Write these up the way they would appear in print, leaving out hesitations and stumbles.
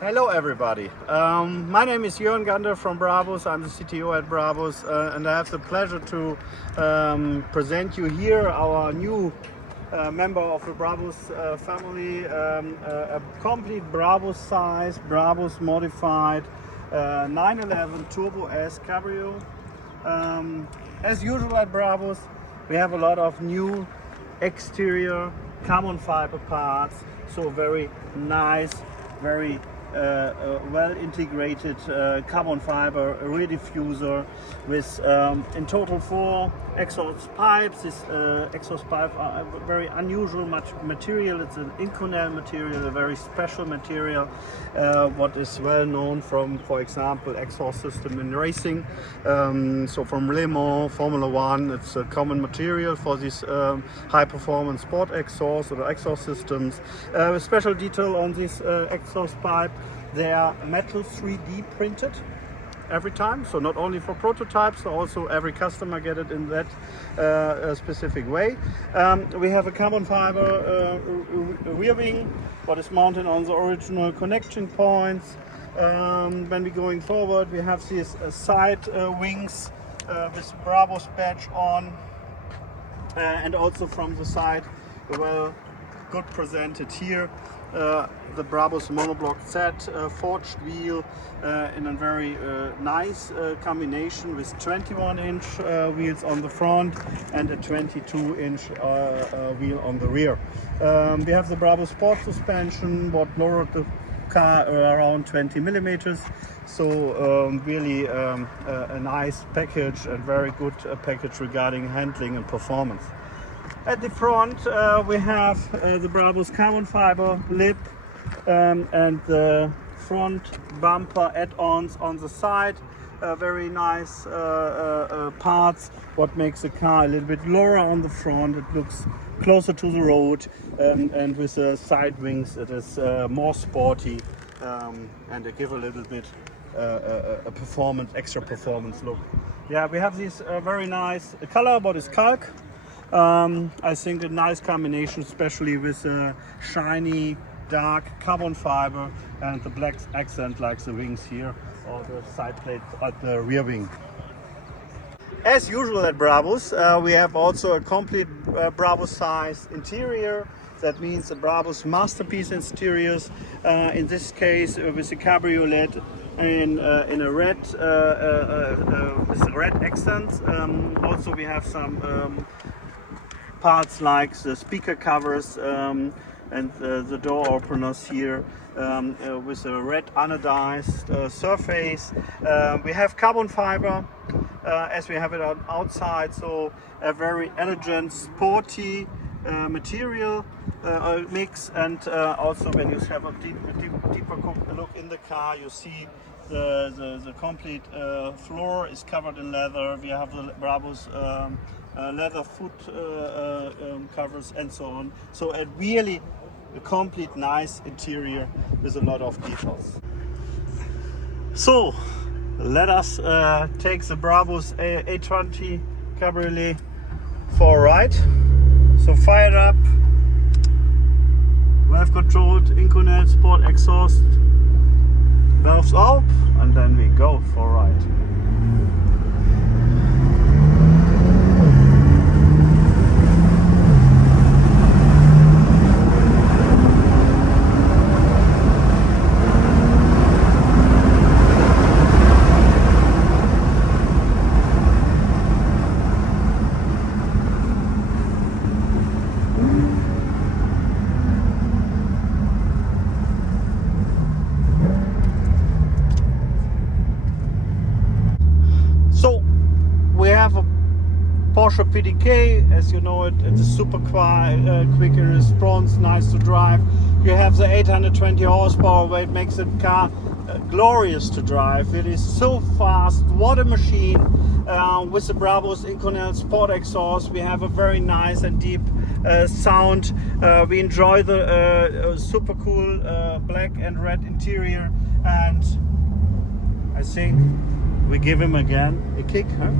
Hello everybody, my name is Jörn Gander from Brabus. I'm the CTO at Brabus and I have the pleasure to present you here our new member of the Brabus family, a complete Brabus size, Brabus modified 911 Turbo S Cabriolet. As usual at Brabus, we have a lot of new exterior carbon fiber parts, so very nice, very well integrated carbon fiber rear diffuser with in total 4 exhaust pipes. This exhaust pipe are a very unusual material. It's an inconel material, a very special material, what is well known from, for example, exhaust system in racing. So from Le Mans, Formula One, it's a common material for these high performance sport exhaust or exhaust systems. A special detail on this exhaust pipe: they are metal 3D printed every time, so not only for prototypes, so also every customer get it in that specific way. We have a carbon fiber rear wing, what is mounted on the original connection points. When we're going forward, we have these side wings with Brabus badge on, and also from the side, well, good presented here. The Brabus Monoblock Z forged wheel in a very nice combination with 21-inch wheels on the front and a 22-inch wheel on the rear. We have the Brabus Sport suspension, what lowered the car around 20 millimeters. So really a nice package and very good package regarding handling and performance. At the front we have the Brabus carbon fiber lip and the front bumper add-ons on the side. Very nice parts, what makes the car a little bit lower on the front. It looks closer to the road, and with the side wings it is more sporty, and they give a little bit a performance, extra performance look. Yeah, we have this very nice color, what is Kalk. I think a nice combination, especially with shiny dark carbon fiber and the black accent like the wings here or the side plate at the rear wing. As usual at Brabus, we have also a complete Brabus size interior. That means the Brabus Masterpiece interiors, in this case with the Cabriolet in a red with red accents. Also we have some parts like the speaker covers and the door openers here with a red anodized surface. We have carbon fiber as we have it on outside, so a very elegant, sporty material mix. And also when you have a deeper look in the car, you see the complete floor is covered in leather. We have the Brabus leather foot covers and so on. So a really a complete nice interior with a lot of details. So let us take the Brabus A20 Cabriolet for a ride. So fire it up, valve controlled, inconel sport exhaust, valves up, and then we go for a ride. Porsche PDK, as you know it's a super quick response, nice to drive. You have the 820 horsepower weight, makes the car glorious to drive. It is so fast, what a machine. With the Brabus inconel sport exhaust, we have a very nice and deep sound. We enjoy the super cool black and red interior, and I think we give him again a kick, huh?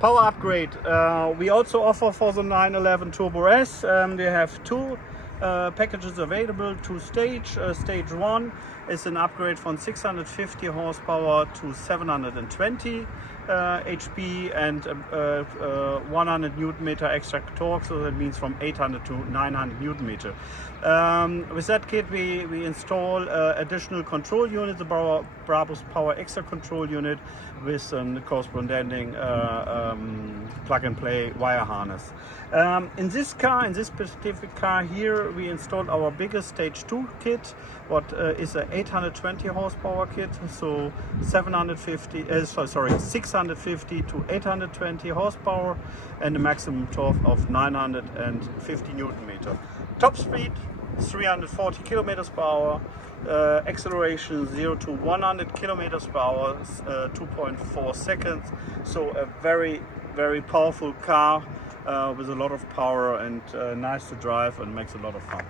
Power upgrade. We also offer for the 911 Turbo S. They have two packages available, two-stage. Stage 1 is an upgrade from 650 horsepower to 720 HP and 100 Newton meter extra torque, so that means from 800 to 900 Newton meter. With that kit we install additional control unit, the Brabus Power Extra control unit with a corresponding plug-and-play wire harness. In this specific car here, we installed our biggest stage 2 kit, what is a 820 horsepower kit, so 650 to 820 horsepower and a maximum torque of 950 Newton meter. Top speed 340 kilometers per hour, acceleration 0 to 100 kilometers per hour, 2.4 seconds. So a very, very powerful car with a lot of power and nice to drive and makes a lot of fun.